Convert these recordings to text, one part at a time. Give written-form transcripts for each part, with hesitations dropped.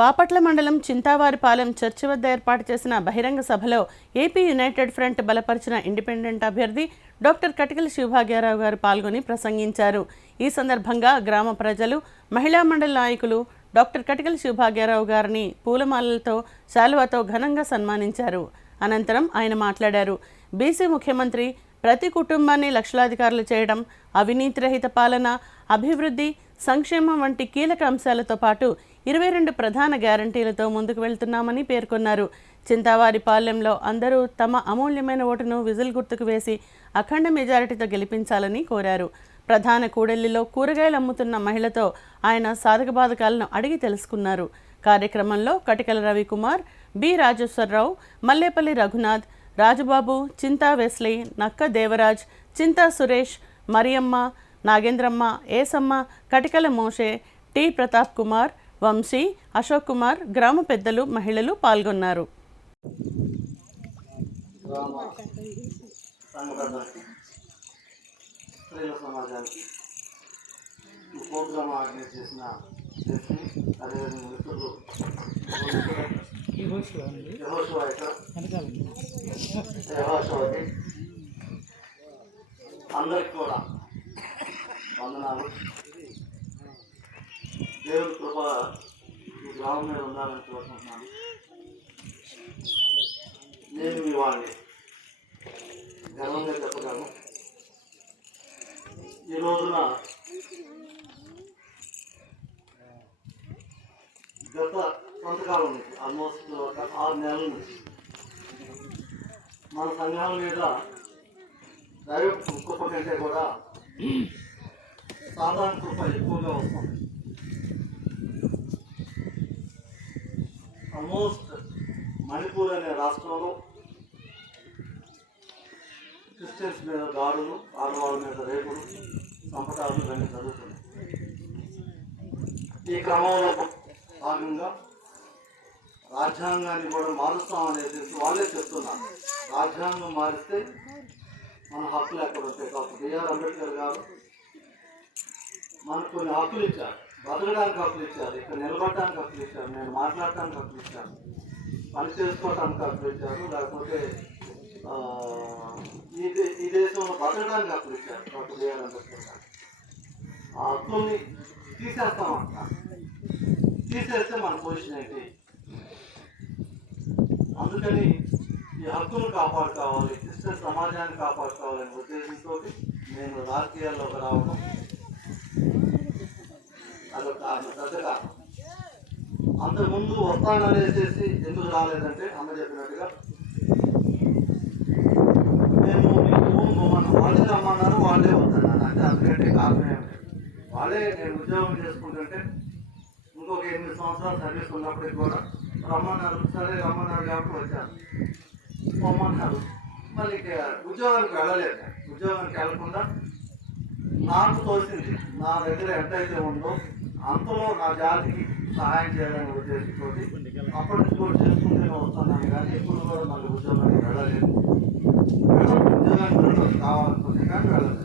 బాపట్ల మండలం చింతావారిపాలెం చర్చి వద్ద ఏర్పాటు చేసిన బహిరంగ సభలో ఏపీ యునైటెడ్ ఫ్రంట్ బలపరిచిన ఇండిపెండెంట్ అభ్యర్థి డాక్టర్ కటికల శివభాగ్యారావు గారు పాల్గొని ప్రసంగించారు. ఈ సందర్భంగా గ్రామ ప్రజలు, మహిళా మండలి నాయకులు డాక్టర్ కటికల శివభాగ్యారావు గారిని పూలమాలలతో, శాలువాతో ఘనంగా సన్మానించారు. అనంతరం ఆయన మాట్లాడారు. బీసీ ముఖ్యమంత్రి ప్రతి కుటుంబాన్ని లక్షలాధికారులు చేయడం, అవినీతి రహిత పాలన, అభివృద్ధి, సంక్షేమం వంటి కీలక అంశాలతో పాటు 22 ప్రధాన గ్యారంటీలతో ముందుకు వెళ్తున్నామని పేర్కొన్నారు. చింతావారిపాలెంలో అందరూ తమ అమూల్యమైన ఓటును విజిల్ గుర్తుకు వేసి అఖండ మెజారిటీతో గెలిపించాలని కోరారు. ప్రధాన కూడలిలో కూరగాయలు అమ్ముతున్న మహిళతో ఆయన సాధకబాధకాలను అడిగి తెలుసుకున్నారు. కార్యక్రమంలో కటికల రవికుమార్, బి రాజేశ్వరరావు, మల్లేపల్లి రఘునాథ్, రాజుబాబు, చింతా వెస్లీ, నక్క దేవరాజ్, చింతా సురేష్, మరియమ్మ, నాగేంద్రమ్మ, ఏసమ్మ, కటికల మోషే, టి ప్రతాప్ కుమార్, వంశీ, అశోక్ కుమార్, గ్రామ పెద్దలు, మహిళలు పాల్గొన్నారు. అందరికి కూడా వందనాలు. దేవుడి కృప ఈ గ్రామం మీద ఉండాలని కోరుకుంటున్నాను. నేను మీ వాడిని గర్వంగా చెప్పగలను. ఈ రోజున గత కొంతకాలం నుంచి, ఆల్మోస్ట్ ఒక 6 నెలల నుంచి మన సంఘాల మీద దైవ కృప కంటే కూడా సాధారణ కృప ఎక్కువగా వస్తుంది. ఆల్మోస్ట్ మణిపూర్ అనే రాష్ట్రంలో క్రిస్టియన్స్ మీద దాడులు, ఆడవాళ్ళ మీద రేపులు, సంపటాలు ఇవన్నీ జరుగుతున్నాయి. ఈ క్రమంలో భాగంగా రాజ్యాంగాన్ని కూడా మారుస్తామనేసి వాళ్ళే చెప్తున్నారు. రాజ్యాంగం మారిస్తే మన హక్కులు ఎక్కడ ఉంటాయి. డాక్టర్ బిఆర్ అంబేద్కర్ గారు మనకు కొన్ని హక్కులు ఇచ్చారు. బతకడానికి హక్కులు ఇచ్చారు, ఇక్కడ నిలబడటానికి హక్కులు ఇచ్చారు, నేను మాట్లాడటానికి హక్కులు ఇచ్చారు, పని చేసుకోవటానికి హక్కులు ఇచ్చారు, లేకపోతే ఈ దేశంలో బతకడానికి హక్కులు ఇచ్చారు డాక్టర్ బిఆర్ అంబేద్కర్ గారు. ఆ హక్కుల్ని తీసేస్తామంటారు. తీసేస్తే మన పొజిషన్ ఏంటి? అందుకని ఈ హక్కును కాపాడుకోవాలి, క్రిస్టియన్ సమాజాన్ని కాపాడుకోవాలనే ఉద్దేశంతో నేను రాజకీయాల్లోకి రావడం అదొక పెద్ద కారణం. అంతకుముందు వస్తాననేసేసి ఎందుకు రాలేదంటే, అమ్మ చెప్పినట్టుగా మేము వాళ్ళే రమ్మన్నారు, వాళ్ళే వస్తున్నారు. అంటే అందుకంటే కారణం ఏమిటి? వాళ్ళే నేను ఉద్యోగం చేసుకుంటుంటే ఇంకొక 8 సంవత్సరాలు సర్వీస్ ఉన్నప్పటికీ కూడా రమ్మన్నారు. సరే రమ్మన్నారు కాబట్టి వచ్చాను, పొమ్మన్నారు. మళ్ళీ ఉద్యోగానికి వెళ్ళలేదు. ఉద్యోగానికి వెళ్లకుండా నాకు తోసింది, నా దగ్గర ఎంతైతే ఉందో అంతలో నా జాతికి సహాయం చేయాలనే ఉద్దేశంతో అప్పటి నుంచి కూడా చేసుకుంటూనే వస్తున్నాను. కానీ ఎప్పుడు కూడా మళ్ళీ ఉద్యోగానికి వెళ్ళలేదు. ఉద్యోగానికి వెళ్ళడం కావాలనుకుంటే కానీ వెళ్ళలేదు.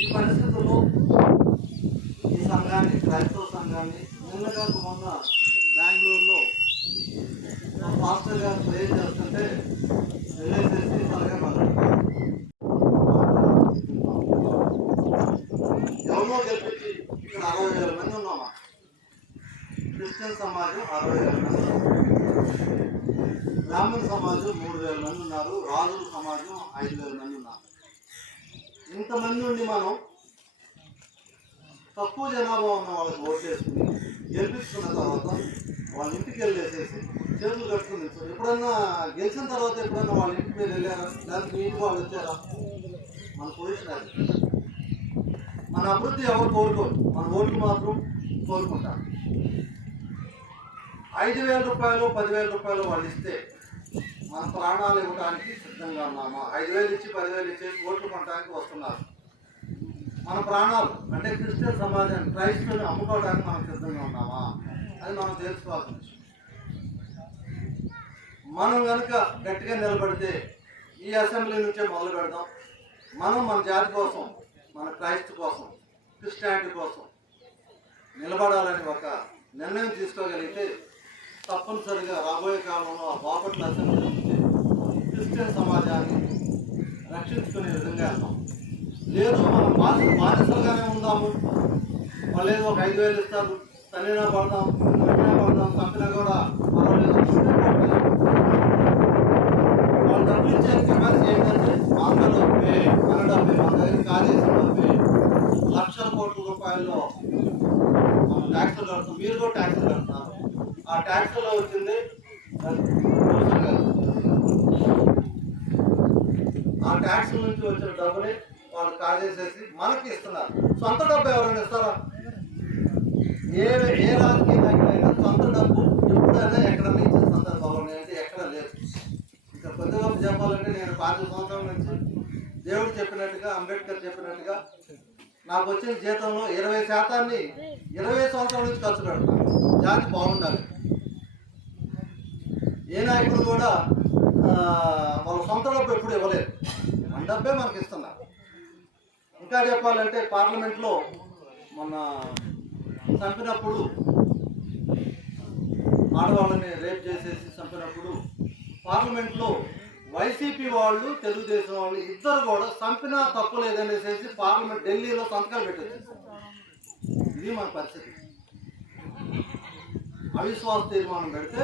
ఈ పరిస్థితుల్లో ఈ సంఘాన్ని, క్రైస్తవ సంఘాన్ని నిన్నగా మొన్న బెంగళూరులో పాస్టర్ గారు ప్రే చేస్తుంటే వెళ్ళేసేసి త్వరగా మొదలు ఎవరో గెలిపించి ఇక్కడ 60,000 మంది ఉన్నామా? క్రిస్టియన్ సమాజం 60,000 మంది ఉన్నారు, బ్రాహ్మణ సమాజం 3,000 మంది ఉన్నారు, రాజుల సమాజం 5,000 మంది ఉన్నారు. ఇంతమంది ఉండి మనం తక్కువ జనాభా ఉన్న వాళ్ళకి ఓటు వేసుకుని గెలిపించుకున్న తర్వాత వాళ్ళ ఇంటికి వెళ్ళేసేసి చేతులు కట్టుకుని ఎప్పుడన్నా గెలిచిన తర్వాత ఎప్పుడన్నా వాళ్ళ ఇంటికి మీరు వెళ్ళారా? లేకపోతే మీ ఇంటికి వాళ్ళు వచ్చారా? మన పొజిషన్ అది. మన అభివృద్ధి ఎవరు కోరుకోరు, మన ఓట్లు మాత్రం కోరుకుంటారు. 5,000 రూపాయలు 10,000 రూపాయలు వాళ్ళు ఇస్తే మన ప్రాణాలు ఇవ్వడానికి సిద్ధంగా ఉన్నామా? 5,000 ఇచ్చి 10,000 ఇచ్చేసి ఓట్లు కొనడానికి వస్తున్నారు. మన ప్రాణాలు అంటే క్రిస్టియన్ సమాజాన్ని, క్రైస్తవుని అమ్ముకోవడానికి మనం సిద్ధంగా ఉన్నామా? అది మనం తెలుసుకోవాల్సిన విషయం. మనం కనుక గట్టిగా నిలబడితే ఈ అసెంబ్లీ నుంచే మొదలు పెడదాం. మనం మన జాతి కోసం, మన క్రైస్తవ కోసం, క్రిస్టియానిటీ కోసం నిలబడాలని ఒక నిర్ణయం తీసుకోగలిగితే తప్పనిసరిగా రాబోయే కాలంలో ఆ బాపట్ల అసెంబ్లీ నుంచి క్రిస్టియన్ సమాజాన్ని రక్షించుకునే విధంగా వెళ్తాం. లేదు మనం బాధ్యతలుగానే ఉందాము, వాళ్ళు ఏదో ఒక 5,000 ఇస్తారు, తల్లినా పడదాం, చంపినా కూడా పర్వాలేదు, వాళ్ళు డబ్బులు ఇచ్చే కెపాసిటీ ఏంటంటే 100 170 మన దగ్గర కాజేసి లక్షల కోట్ల రూపాయల్లో మనం ట్యాక్సులు కడతాం. మీరు కూడా ట్యాక్సులు కడుతున్నారు. ఆ ట్యాక్సుల్లో వచ్చింది ఆ ట్యాక్స్ నుంచి వచ్చిన డబ్బుని వాళ్ళు కాజేసేసి మనకి ఇస్తున్నారు. సొంత డబ్బు ఎవరైనా ఇస్తారా? ఏ రాజకీయ నాయకుడైనా సొంత డబ్బు ఎప్పుడైనా ఎక్కడైనా ఇచ్చిన సందర్భాలు ఉన్నాయంటే ఎక్కడ లేదు. ఇంకా కొద్ది గొప్ప చెప్పాలంటే నేను 5 సంవత్సరాల నుంచి దేవుడు చెప్పినట్టుగా, అంబేద్కర్ చెప్పినట్టుగా నాకు వచ్చిన జీతంలో 20% 20 సంవత్సరాల నుంచి ఖర్చు పెడతాను. జాతి బాగుండాలి. ఏ నాయకుడు కూడా వాళ్ళ సొంత డబ్బు ఎప్పుడు ఇవ్వలేదు, మన డబ్బే మనకి ఇస్తున్నారు. ఇంకా చెప్పాలంటే పార్లమెంట్లో మొన్న చంపినప్పుడు, ఆడవాళ్ళని రేప్ చేసేసి చంపినప్పుడు పార్లమెంట్లో వైసీపీ వాళ్ళు, తెలుగుదేశం వాళ్ళు ఇద్దరు కూడా చంపినా తప్పు లేదనేసి పార్లమెంట్ ఢిల్లీలో సంతకాలు పెట్టేసి, ఇది మన పరిస్థితి. అవిశ్వాస తీర్మానం పెడితే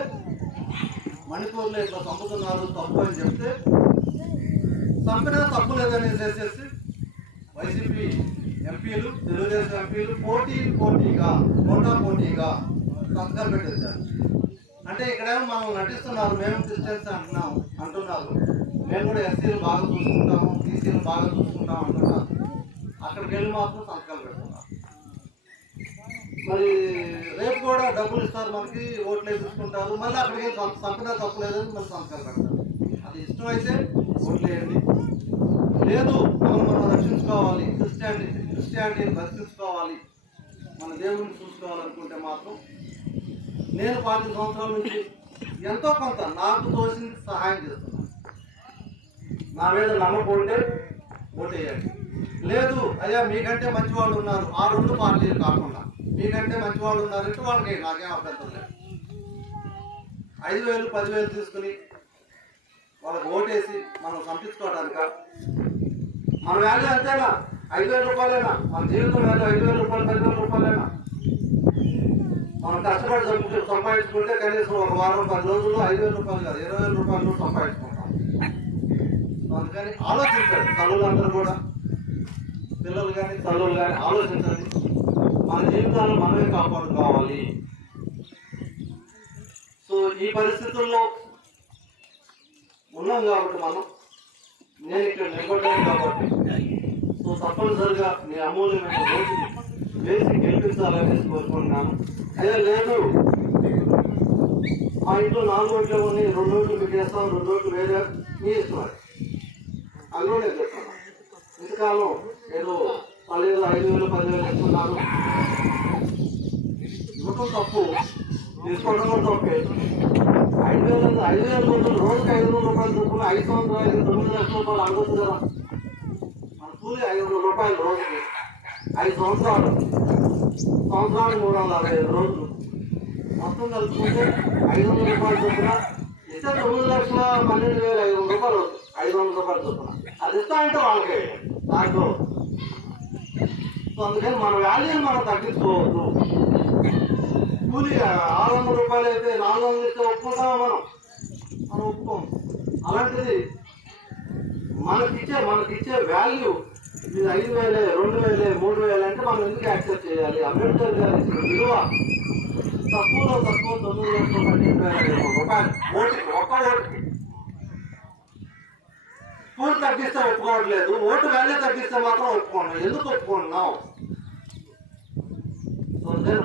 మణిపూర్లో ఇట్లా చంపుతున్నారు తప్పు అని చెప్తే చంపినా తప్పు లేదనేసేసి వైసీపీ ఎంపీలు, తెలుగుదేశం ఎంపీలు పోటీగా సంతకాలు పెట్టేశారు. అంటే ఇక్కడేమో మనం నటిస్తున్నారు, మేము క్రిస్టియన్స్ అంటున్నారు, మేము కూడా ఎస్సీలు బాగా చూసుకుంటాము, బీసీలు బాగా చూసుకుంటాము అంటున్నారు. అక్కడికి వెళ్ళి మాత్రం సంతకాలు పెడుతున్నారు. మరి రేపు కూడా డబ్బులు ఇస్తారు, మనకి ఓట్లు వేసుకుంటారు, మళ్ళీ అక్కడికి చంపినా తప్పు లేదని మళ్ళీ సంతకాలు పెడతారు. అది ఇష్టమైతే ఓట్లు వేయండి, లేదు మనం రక్షించుకోవాలి, క్రిస్టియానిటీని రక్షించుకోవాలి, మన దేవుడిని చూసుకోవాలనుకుంటే మాత్రం నేను 5 సంవత్సరాల నుంచి ఎంతో కొంత నాకు తోసిన సహాయం చేస్తున్నాను. నా మీద నమ్మకం ఉంటే ఓటేయండి. లేదు అయ్యా మీకంటే మంచి వాళ్ళు ఉన్నారు, ఆ 2 పార్టీలు కాకుండా మీకంటే మంచి వాళ్ళు ఉన్నారంటే వాళ్ళకి నాకేం అభ్యంతరం లేదు. 5,000 10,000 తీసుకుని వాళ్ళకి ఓటేసి మనం సంపించుకోవడానిక? మన వాల్యూ అంతేనా? 5,000 రూపాయలేనా? మన జీవితం వాల్యూ 5,000 రూపాయలు, 10,000 రూపాయలేనా? మనం కష్టపడి సంపాదించుకుంటే కనీసం ఒక వారం 10 రోజుల్లో 5,000 రూపాయలు కాదు 20,000 రూపాయలు సంపాదించుకుంటాం. అందుకని ఆలోచించండి, తల్లులందరూ కూడా, పిల్లలు కానీ తల్లులు కానీ ఆలోచించండి. మన జీవితాలను మనమే కాపాడుకోవాలి. సో ఈ పరిస్థితుల్లో ఉన్నాం కాబట్టి నేను ఇక్కడ నిలబడ్డాను కాబట్టి సో తప్పనిసరిగా మీ అమూల్యమైన ఓటు వేసి గెలిపించాలని కోరుకుంటున్నాను. అయ్యా లేదు మా ఇంట్లో 4 ఓట్లే ఉన్నాయి, 2 ఓట్లు మీకు వేస్తాం, 2 ఓట్లు వేరే మీ ఇస్తున్నారు, అవి కూడా నేను చెప్తాను. ఇంతకాలం ఏదో వాళ్ళు 5,000 10,000 ఇస్తున్నారు, ఇవ్వటం తప్పు, తీసుకోవడం కూడా తప్పే. 5,000 రోజులు రోజుకి 500 రూపాయలు చొప్పున 5 సంవత్సరాలు 9 లక్షల రూపాయలు అడగొచ్చు కదా. మన కూలి 500 రూపాయలు రోజుకి 5 సంవత్సరాలు, సంవత్సరానికి 365 రోజులు మొత్తం కలుపుకుంటే 500 రూపాయలు చొప్పున ఇస్తే 9,12,500 రూపాయలు అవుతుంది. 500 రూపాయలు చొప్పున అది ఇస్తా అంటే వాళ్ళకి దాంట్లో. సో అందుకని మన వాల్యూని మనం తగ్గించుకోవద్దు. కూలి 600 రూపాయలు అయితే 400 ఇస్తే ఒప్పుకుంటామా? మనం ఒప్పుకోము. అలాంటిది మనకిచ్చే వాల్యూ ఇది 5,000 2,000 3,000 అంటే మనం ఎందుకు యాక్సెప్ట్ చేయాలి? అంబేద్కర్ గారు ఇచ్చిన విలువ తక్కువలో తక్కువ 9,12,500 రూపాయలు ఓటుకి, ఒక్క ఓటుకి. కూలి తగ్గిస్తే ఒప్పుకోవట్లేదు, ఓటు వాల్యూ తగ్గిస్తే మాత్రం ఒప్పుకోండి. ఎందుకు ఒప్పుకుంటున్నాం?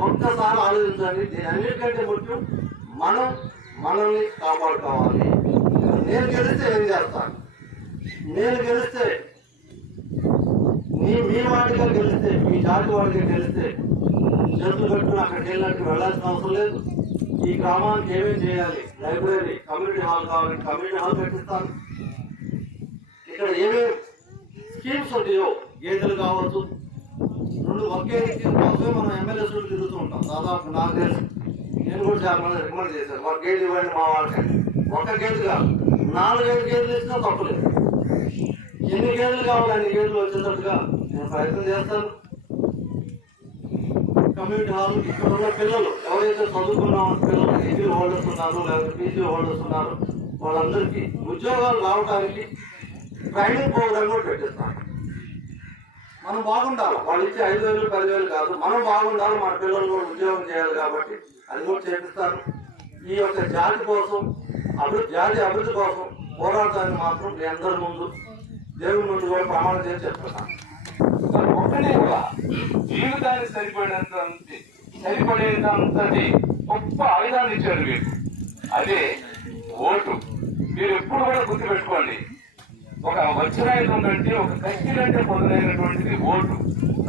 ఒక్కసారి ఆలోచించండి. దీని అన్నిటికంటే ముఖ్యం మనల్ని కాపాడుకోవాలి. నేను గెలిస్తే ఏం చేస్తాను? నేను గెలిస్తే మీ వాడిగా గెలిస్తే, మీ జాతి వాడిగా గెలిస్తే చేతులు కట్టుకుని అక్కడికి వెళ్ళినట్టు వెళ్ళాల్సిన అవసరం లేదు. ఈ గ్రామానికి ఏమేమి చేయాలి? లైబ్రరీ, కమ్యూనిటీ హాల్ కావాలంటే కమ్యూనిటీ హాల్ పెట్టిస్తాను. ఇక్కడ ఏమేమి స్కీమ్స్ ఉంటాయో, గేదెలు కావచ్చు, ఒక గేట్ కోసమే మనం ఎమ్మెల్యే సూట్లు తిరుగుతూ ఉంటాం. దాదాపు నాకు తెలుసు, నేను కూడా చాలా మంది రికమెండ్ చేశాను, ఒక గేట్ ఇవ్వండి మా వాళ్ళకి. ఒక గేట్ కాదు, 4-5 గేట్లు ఇచ్చినా తప్పలేదు. ఎన్ని గేట్లు కావాలి అన్ని గేట్లు వచ్చేటట్టుగా నేను ప్రయత్నం చేస్తాను. కమ్యూనిటీ హాల్ ఇక్కడ ఉన్న పిల్లలు ఎవరైతే చదువుకున్న పిల్లలు డిగ్రీ హోల్డర్స్ ఉన్నారు, లేకపోతే పీజీ హోల్డర్స్ ఉన్నారు, వాళ్ళందరికీ ఉద్యోగాలు రావడానికి ట్రైనింగ్ ప్రోగ్రామ్ కూడా పెట్టిస్తాను. మనం బాగుండాలి, వాళ్ళు ఇచ్చే 5,000 10,000 కాదు, మనం బాగుండాలి, మన పిల్లలు కూడా ఉద్యోగం చేయాలి కాబట్టి అది కూడా చేపిస్తాను. ఈ యొక్క జాతి కోసం జాతి అభివృద్ధి కోసం పోరాటాన్ని మాత్రం మీ అందరి ముందు దేవుడి ముందు కూడా ప్రమాణం చేసి చెప్తున్నాను. ఒక్కనే కూడా జీవితానికి సరిపడేంతది గొప్ప ఆయుధాన్ని ఇచ్చాడు మీకు, అదే ఓటు. మీరు ఎప్పుడు కూడా గుర్తుపెట్టుకోండి, ఒక వజ్రాయుధం కంటే ఒక కత్తి కంటే పొందైనటువంటిది ఓటు.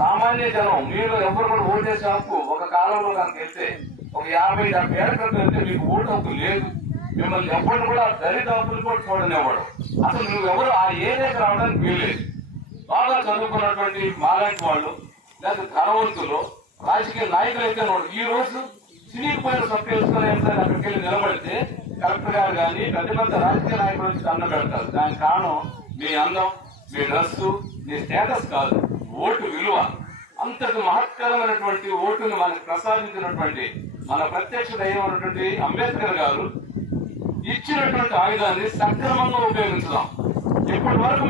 సామాన్య జనం మీరు ఎవరు కూడా ఓటేసే హక్కు ఒక కాలంలో కనుక వెళ్తే ఒక 50-70 ఏళ్ల క్రితం వెళ్తే మీకు ఓటు హక్కు లేదు. మిమ్మల్ని ఎవరిని కూడా దరిదాపులు కూడా చూడనివ్వడు. అసలు నువ్వు ఎవరు ఆ ఏరియాకి రావడానికి వీల్లేదు. బాగా చదువుకున్నటువంటి మాలాంటి వాళ్ళు లేదా ధనవంతులు రాజకీయ నాయకులు అయితే ఈ రోజు చినిగిపోయిన సొక్క వేసుకుని అక్కడికి వెళ్ళి నిలబడితే కలెక్టర్ గారు కానీ పెద్ద పెద్ద రాజకీయ నాయకులు వచ్చి అన్నం పెడతారు. దానికి కారణం మీ అందం, మీ డ్రస్సు, మీ స్టేటస్ కాదు, ఓటు విలువ. అంతటి మహత్కరమైనటువంటి ఓటును మనకు ప్రసాదించినటువంటి మన ప్రత్యక్ష దైవం అయినటువంటి అంబేద్కర్ గారు ఇచ్చినటువంటి ఆయుధాన్ని సక్రమంగా ఉపయోగించుదాం. ఇప్పటి వరకు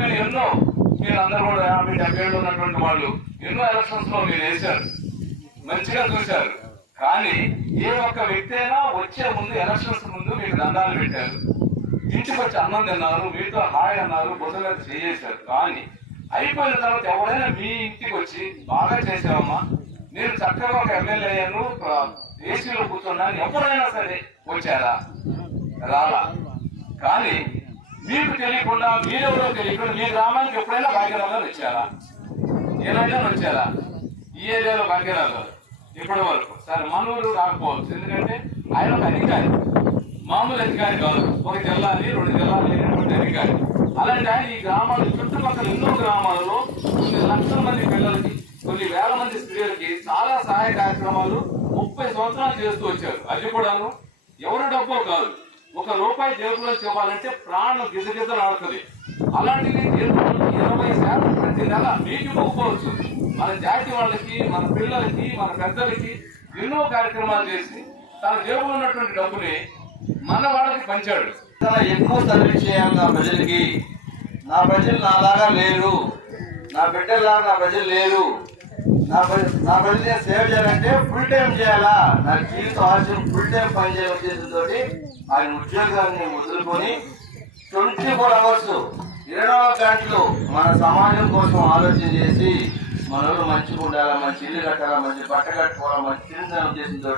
మీరు అందరూ కూడా 50-70 ఏళ్ళు ఉన్నటువంటి వాళ్ళు ఎన్నో ఎలక్షన్స్ లో మీరు వేశారు, మంచిగా చూశారు. కానీ ఏ ఒక్క వ్యక్తి అయినా వచ్చే ముందు ఎలక్షన్స్ ముందు మీకు దండాలు పెట్టారు, ఇంటికి వచ్చి అన్నం తిన్నారు, మీతో హాయ్ అన్నారు, బుద్ధగా చేసేశారు. కానీ అయిపోయిన తర్వాత ఎవరైనా మీ ఇంటికి వచ్చి బాగా చేసావమ్మా, నేను చక్కగా ఒక ఎమ్మెల్యే అయ్యాను, ఏసీలో కూర్చున్నాను, ఎవరైనా సరే వచ్చారా? రాలా. కానీ మీకు తెలియకుండా, మీరెవరో తెలియకుండా మీ గ్రామానికి ఎప్పుడైనా భాగ్యరాజు వచ్చారా? ఏమైనా వచ్చారా? ఈ ఏరియాలో భాగ్యరాజు ఇప్పటి వరకు సరే మనూరు రాకపోవచ్చు, ఎందుకంటే ఆయన ఒక అధికారి, మామూలు అధికారి కాదు, ఒక జిల్లాని 2 జిల్లాలు లేనటువంటి అధికారి. అలాంటి ఆయన ఈ గ్రామాలు చుట్టుపక్కల ఎన్నో గ్రామాలలో కొన్ని లక్షల మంది పిల్లలకి, కొన్ని వేల మంది స్త్రీలకి చాలా సహాయ కార్యక్రమాలు 30 సంవత్సరాలు చేస్తూ వచ్చారు. అది కూడాను ఎవరి డబ్బో కాదు, ₹1 జేబులో ఇవ్వాలంటే ప్రాణం గిజగిజలాడుతుంది. అలాంటిది 20% ప్రతి నెల మీకు ఇవ్వకపోవచ్చు. మన జాతి వాళ్ళకి, మన పిల్లలకి, మన పెద్దలకి ఎన్నో కార్యక్రమాలు చేసి తన జేబులో ఉన్నటువంటి డబ్బుని మన వాళ్ళకి పంచాడు. ఎక్కువ సర్వీస్ చేయాలి నా ప్రజలకి. నా ప్రజలు నాలాగా లేరు, నా బిడ్డలాగా నా ప్రజలు లేరు. నా ప్రజలు సేవ చేయాలంటే ఫుల్ టైం చేయాలా, నా జీవితం ఆశయం ఫుల్ టైం పని చేయాల ఉద్దేశంతో ఆయన ఉద్యోగాన్ని వదులుకొని 24 hours 24 గంటలు మన సమాజం కోసం ఆలోచన చేసి మనలో మంచిగా ఉండాలా, మంచి ఇల్లు కట్టాలా, మంచి బట్ట కట్టుకోవాలా, మంచి తిరిగిన ఉద్దేశంతో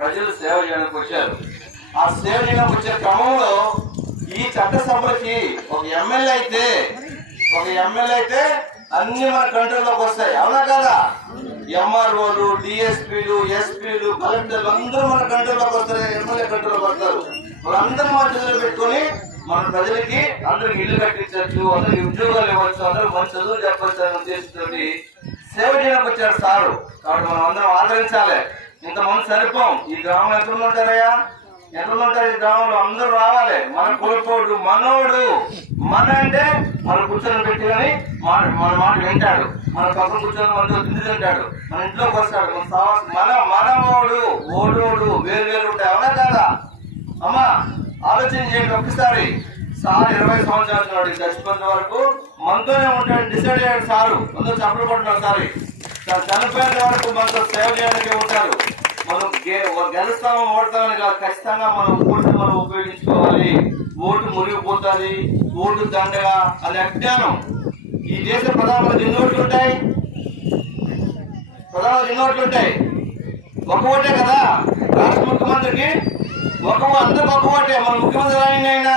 ప్రజలు సేవ చేయడానికి వచ్చారు. ఆ సేవ చేయడానికి వచ్చే క్రమంలో ఈ చట్టసభలకి ఒక ఎమ్మెల్యే అయితే అన్ని మన కంట్రోల్లోకి వస్తాయి. అవునా కదా? ఎంఆర్ఓలు, డిఎస్పీలు, ఎస్పీలు, కలెక్టర్లు అందరూ మన కంట్రోల్లోకి వస్తారు, ఎమ్మెల్యే కంట్రోల్లోకి వస్తారు. వాళ్ళందరూ మన చేతులు పెట్టుకొని మన ప్రజలకి అందరికి ఇల్లు కట్టించవచ్చు, అందరికి ఉద్యోగాలు ఇవ్వచ్చు, అందరూ మంచి చదువులు చెప్పచ్చు అనే ఉద్దేశంతో సేవ చేయడానికి వచ్చారు సారు. కాబట్టి మనం అందరం ఆదరించాలి. ఇంతమంది సరిపోం. ఈ గ్రామంలో ఎక్కడ ఉంటారయ్యా? ఎట్లుంటారు ఈ గ్రామంలో? అందరూ రావాలి. మన కులపోడు, మనోడు, మన అంటే మన కూర్చొని పెట్టి కానీ మన మాట వింటాడు, మన పక్కన కూర్చొని మనతో తిండి తింటాడు, మన ఇంట్లోకి వస్తాడు, మనమోడు, ఓడోడు వేరు ఉంటాయి. అవునా కాదా అమ్మా? ఆలోచన చేయండి ఒక్కసారి. సార్ 20 సంవత్సరాలు చచ్చిపోయిన వరకు మనతోనే ఉంటాడు డిసైడ్ అయ్యాడు సారు. అందరూ చప్పలు కొట్టినారు. చనిపోయిన వరకు మనతో సేవ చేయడానికి ఉంటారు. మనం గెలుస్తామో ఓడతామని కాదు, ఖచ్చితంగా మనం ఓటుని మనం ఉపయోగించుకోవాలి. ఓటు మురిగిపోతుంది, ఓటు దండగా అది అజ్ఞానం. ఈ దేశ ప్రధానమంత్రి ఎన్ని ఓట్లు ఉంటాయి? ఒక ఓటే కదా రాష్ట్ర ముఖ్యమంత్రికి. అందరికి ఒక ఓటే. మన ముఖ్యమంత్రి రాయండి, అయినా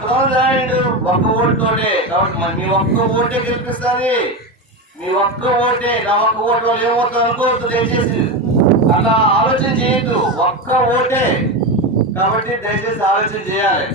ప్రధానమంత్రి రాయండు ఒక్క ఓటుతోటే. కాబట్టి మీ ఒక్క ఓటే గెలిపిస్తుంది. మీ ఒక్క ఓటే, నా ఒక్క ఓటు వాళ్ళు ఏమవుతుంది అనుకోవద్దు దయచేసి. అలా ఆలోచన చేయొద్దు. ఒక్క ఓటే. కాబట్టి దయచేసి ఆలోచన చేయాలి.